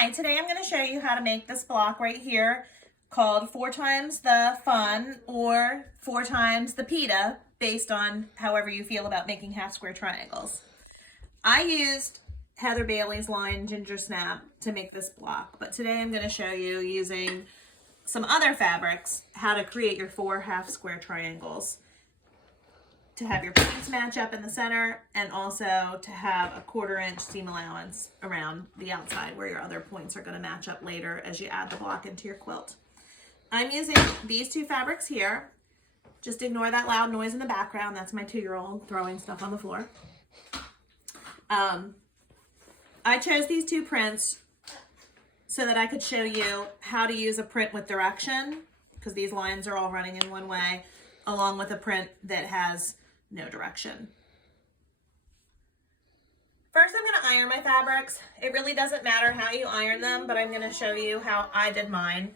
Hi, today I'm going to show you how to make this block right here called 4 times the fun or 4 times the PITA, based on however you feel about making half square triangles. I used Heather Bailey's line Ginger Snap to make this block, but today I'm going to show you using some other fabrics how to create your 4 half square triangles, to have your points match up in the center, and also to have a 1/4 inch seam allowance around the outside where your other points are going to match up later as you add the block into your quilt. I'm using these 2 fabrics here. Just ignore that loud noise in the background. That's my 2-year-old throwing stuff on the floor. I chose these 2 prints so that I could show you how to use a print with direction, because these lines are all running in one way, along with a print that has no direction. First, I'm going to iron my fabrics. It really doesn't matter how you iron them, but I'm going to show you how I did mine.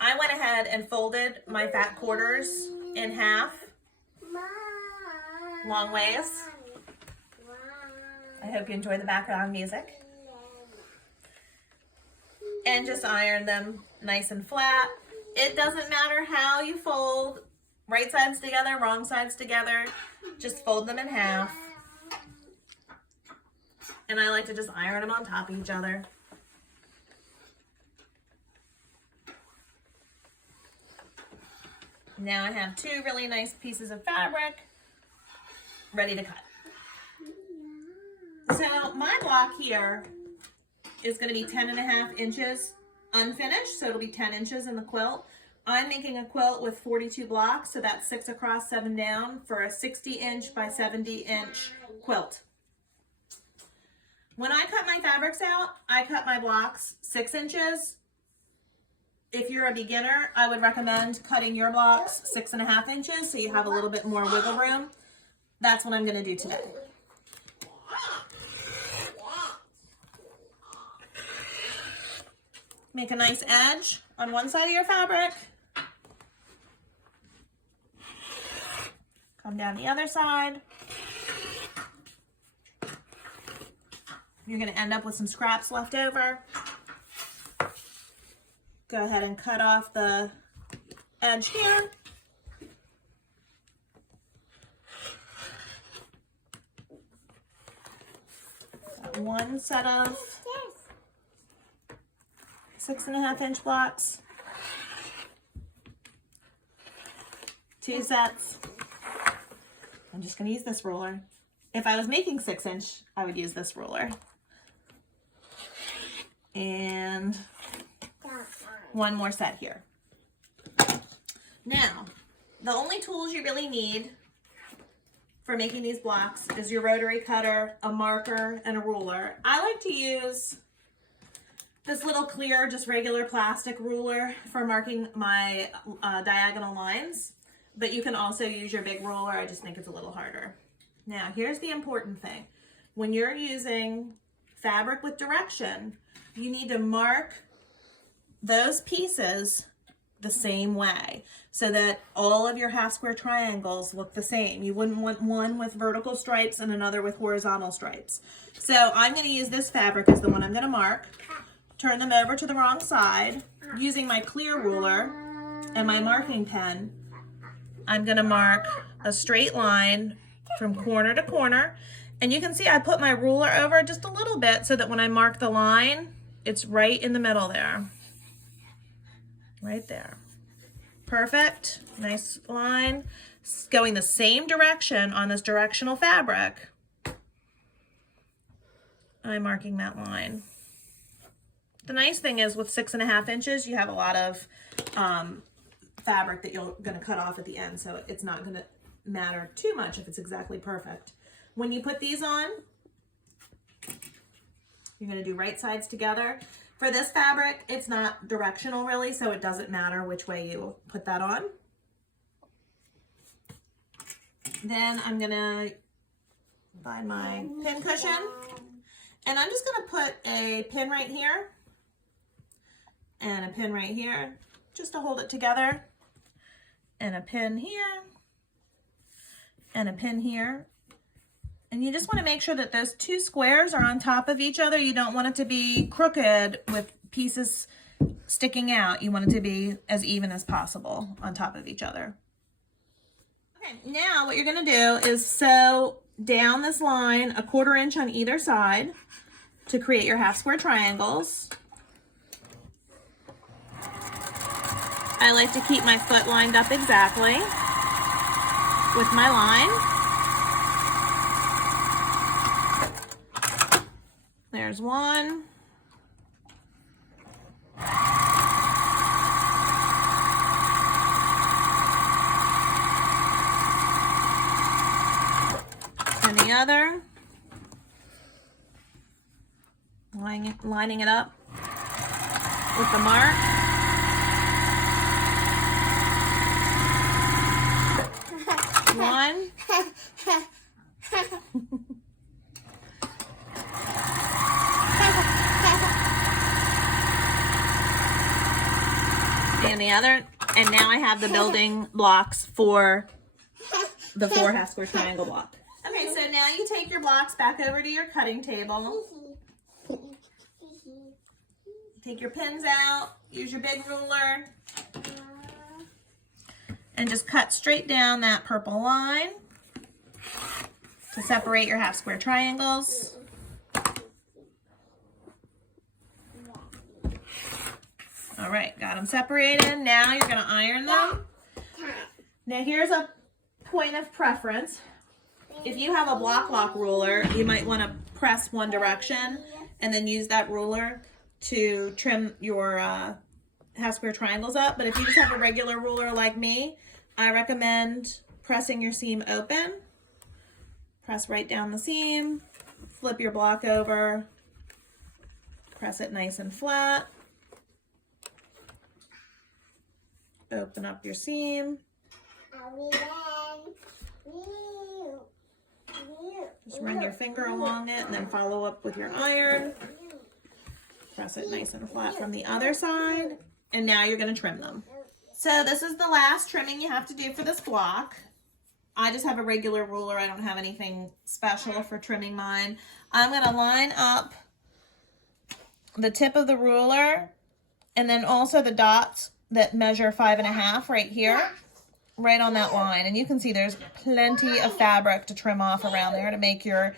I went ahead and folded my fat quarters in half, long ways. I hope you enjoy the background music. And just iron them nice and flat. It doesn't matter how you fold. Right sides together, wrong sides together. Just fold them in half. And I like to just iron them on top of each other. Now I have 2 really nice pieces of fabric ready to cut. So my block here is going to be 10.5 inches unfinished, so it'll be 10 inches in the quilt. I'm making a quilt with 42 blocks, so that's 6 across, 7 down for a 60-inch by 70-inch quilt. When I cut my fabrics out, I cut my blocks 6 inches. If you're a beginner, I would recommend cutting your blocks 6.5 inches so you have a little bit more wiggle room. That's what I'm going to do today. Make a nice edge on one side of your fabric. Come down the other side. You're going to end up with some scraps left over. Go ahead and cut off the edge here. Got one set of 6.5 inch blocks. 2 sets. I'm just going to use this ruler. If I was making 6 inch, I would use this ruler. And one more set here. Now, the only tools you really need for making these blocks is your rotary cutter, a marker, and a ruler. I like to use this little clear, just regular plastic ruler for marking my diagonal lines, but you can also use your big ruler. I just think it's a little harder. Now, here's the important thing. When you're using fabric with direction, you need to mark those pieces the same way so that all of your half square triangles look the same. You wouldn't want one with vertical stripes and another with horizontal stripes. So I'm going to use this fabric as the one I'm going to mark. Turn them over to the wrong side. Using my clear ruler and my marking pen, I'm going to mark a straight line from corner to corner. And you can see I put my ruler over just a little bit so that when I mark the line, it's right in the middle there. Right there. Perfect. Nice line. Going the same direction on this directional fabric. I'm marking that line. The nice thing is with 6.5 inches, you have a lot of fabric that you're going to cut off at the end, so it's not going to matter too much if it's exactly perfect. When you put these on, you're going to do right sides together. For this fabric, it's not directional really, so it doesn't matter which way you put that on. Then I'm going to find my pin cushion, and I'm just going to put a pin right here and a pin right here just to hold it together, and a pin here and a pin here, And you just want to make sure that those two squares are on top of each other. You don't want it to be crooked with pieces sticking out. You want it to be as even as possible on top of each other. Okay, now what you're going to do is sew down this line 1/4 inch on either side to create your half square triangles. I like to keep my foot lined up exactly with my line. There's one. And the other. Lining it up with the mark. One. And the other, and now I have the building blocks for the 4 half square triangle block. Okay, so now you take your blocks back over to your cutting table. Take your pins out, use your big ruler, and just cut straight down that purple line to separate your half square triangles. All right, got them separated. Now you're going to iron them. Now here's a point of preference. If you have a block lock ruler, you might want to press one direction and then use that ruler to trim your half square triangles up. But if you just have a regular ruler like me, I recommend pressing your seam open. Press right down the seam, flip your block over, press it nice and flat. Open up your seam. Just run your finger along it and then follow up with your iron. Press it nice and flat from the other side. And now you're going to trim them. So this is the last trimming you have to do for this block. I just have a regular ruler. I don't have anything special for trimming mine. I'm going to line up the tip of the ruler and then also the dots that measure 5.5 right here, right on that line. And you can see there's plenty of fabric to trim off around there to make your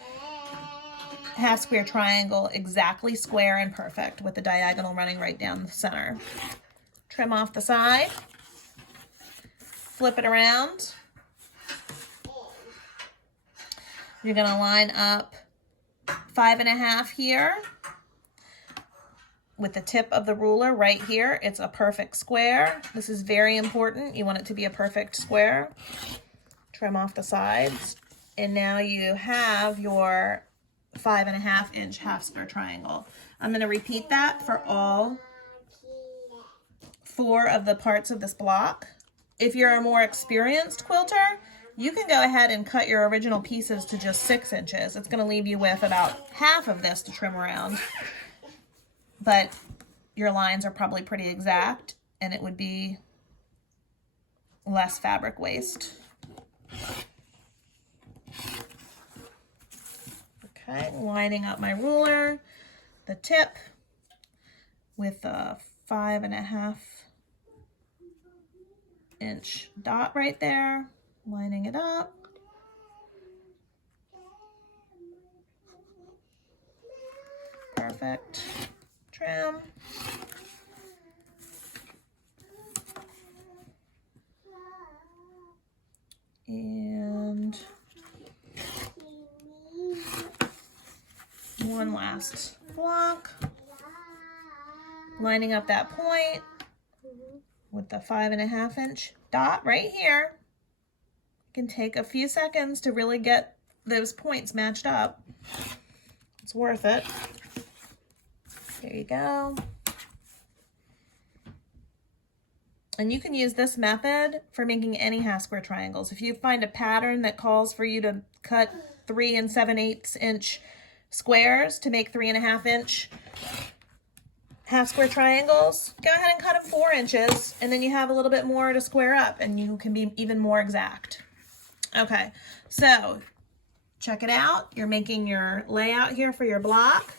half square triangle exactly square and perfect with the diagonal running right down the center. Trim off the side, flip it around. You're going to line up 5.5 here with the tip of the ruler right here. It's a perfect square. This is very important. You want it to be a perfect square. Trim off the sides. And now you have your 5.5 inch half square triangle. I'm going to repeat that for all 4 of the parts of this block. If you're a more experienced quilter, you can go ahead and cut your original pieces to just 6 inches. It's going to leave you with about half of this to trim around. But your lines are probably pretty exact and it would be less fabric waste. Okay, lining up my ruler, the tip with a 5.5 inch dot right there, lining it up. Perfect. Trim. And one last block. Lining up that point with the 5.5 inch dot right here. It can take a few seconds to really get those points matched up. It's worth it. There you go. And you can use this method for making any half square triangles. If you find a pattern that calls for you to cut 3 7/8 inch squares to make 3.5 inch half square triangles, go ahead and cut them 4 inches, and then you have a little bit more to square up and you can be even more exact. Okay, so check it out. You're making your layout here for your block.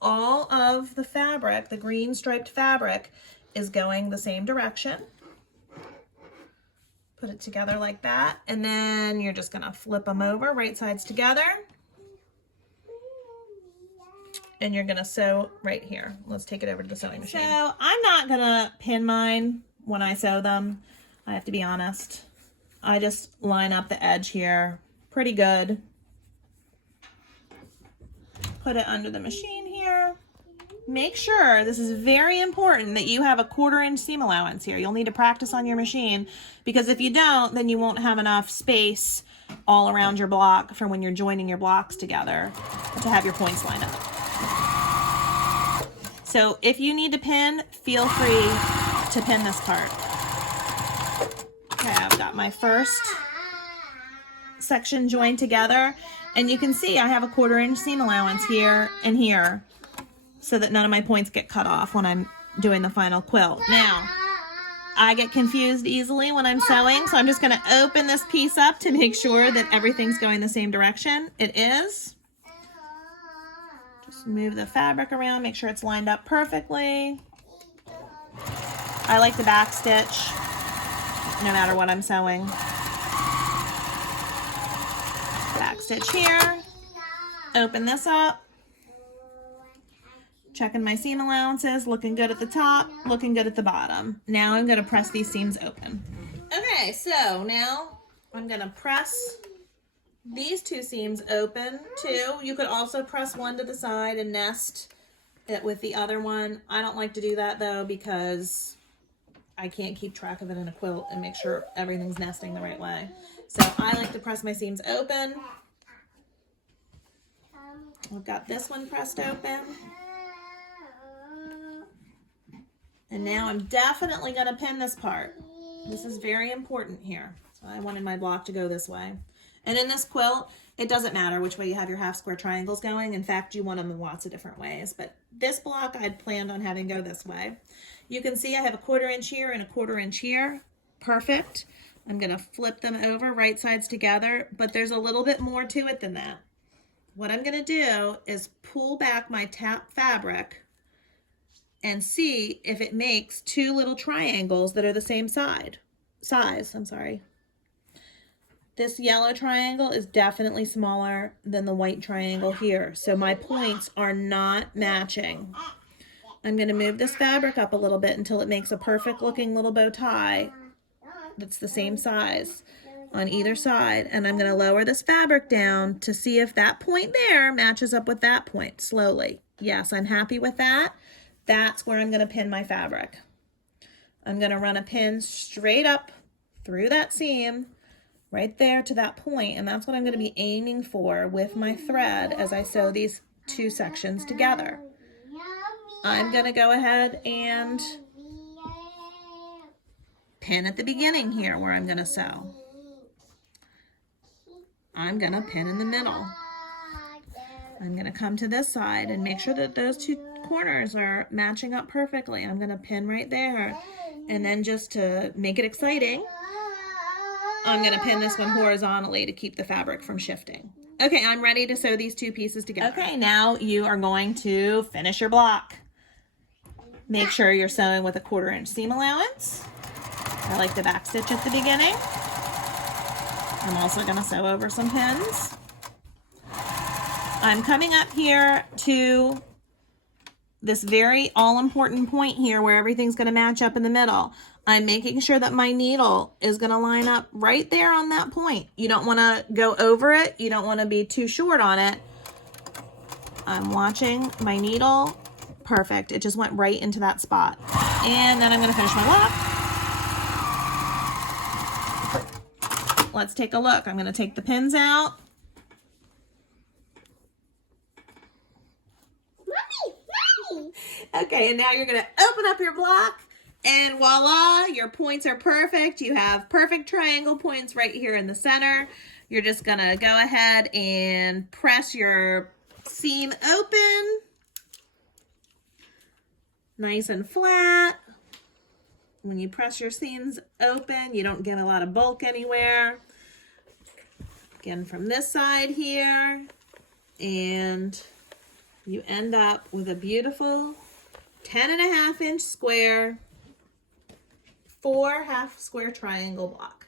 All of the fabric, the green striped fabric, is going the same direction. Put it together like that, and then you're just gonna flip them over, right sides together. And you're gonna sew right here. Let's take it over to the sewing machine. So I'm not gonna pin mine when I sew them. I have to be honest. I just line up the edge here pretty good. Put it under the machine here. Make sure, this is very important, that you have a 1/4 inch seam allowance here. You'll need to practice on your machine, because if you don't, then you won't have enough space all around your block for when you're joining your blocks together to have your points line up. So if you need to pin, feel free to pin this part. Okay, I've got my first section joined together, and you can see I have a 1/4 inch seam allowance here and here, so that none of my points get cut off when I'm doing the final quilt. Now, I get confused easily when I'm sewing, so I'm just gonna open this piece up to make sure that everything's going the same direction. It is. Just move the fabric around, make sure it's lined up perfectly. I like the back stitch, no matter what I'm sewing. Back stitch here. Open this up. Checking my seam allowances, looking good at the top, looking good at the bottom. Now I'm gonna press these seams open. Okay, so now I'm gonna press these 2 seams open too. You could also press one to the side and nest it with the other one. I don't like to do that though, because I can't keep track of it in a quilt and make sure everything's nesting the right way. So I like to press my seams open. I've got this one pressed open. And now I'm definitely going to pin this part. This is very important here. So I wanted my block to go this way. And in this quilt, it doesn't matter which way you have your half square triangles going. In fact, you want them in lots of different ways. But this block I'd planned on having go this way. You can see I have a 1/4 inch here and a 1/4 inch here. Perfect. I'm going to flip them over right sides together, but there's a little bit more to it than that. What I'm going to do is pull back my tap fabric and see if it makes 2 little triangles that are the same size. This yellow triangle is definitely smaller than the white triangle here, so my points are not matching. I'm going to move this fabric up a little bit until it makes a perfect looking little bow tie that's the same size on either side, and I'm going to lower this fabric down to see if that point there matches up with that point slowly. Yes, I'm happy with that. That's where I'm going to pin my fabric. I'm going to run a pin straight up through that seam right there to that point, and that's what I'm going to be aiming for with my thread as I sew these 2 sections together. I'm going to go ahead and pin at the beginning here where I'm going to sew. I'm going to pin in the middle. I'm going to come to this side and make sure that those 2 corners are matching up perfectly. I'm going to pin right there, and then just to make it exciting, I'm going to pin this one horizontally to keep the fabric from shifting. Okay, I'm ready to sew these 2 pieces together. Okay, now you are going to finish your block. Make sure you're sewing with a 1/4 inch seam allowance. I like the back stitch at the beginning. I'm also going to sew over some pins. I'm coming up here to this very all-important point here where everything's going to match up in the middle. I'm making sure that my needle is going to line up right there on that point. You don't want to go over it. You don't want to be too short on it. I'm watching my needle. Perfect. It just went right into that spot. And then I'm going to finish my block. Let's take a look. I'm going to take the pins out. Okay, and now you're going to open up your block, and voila, your points are perfect. You have perfect triangle points right here in the center. You're just going to go ahead and press your seam open, nice and flat. When you press your seams open, you don't get a lot of bulk anywhere. Again, from this side here, and you end up with a beautiful 10.5 inch square, 4 half square triangle block.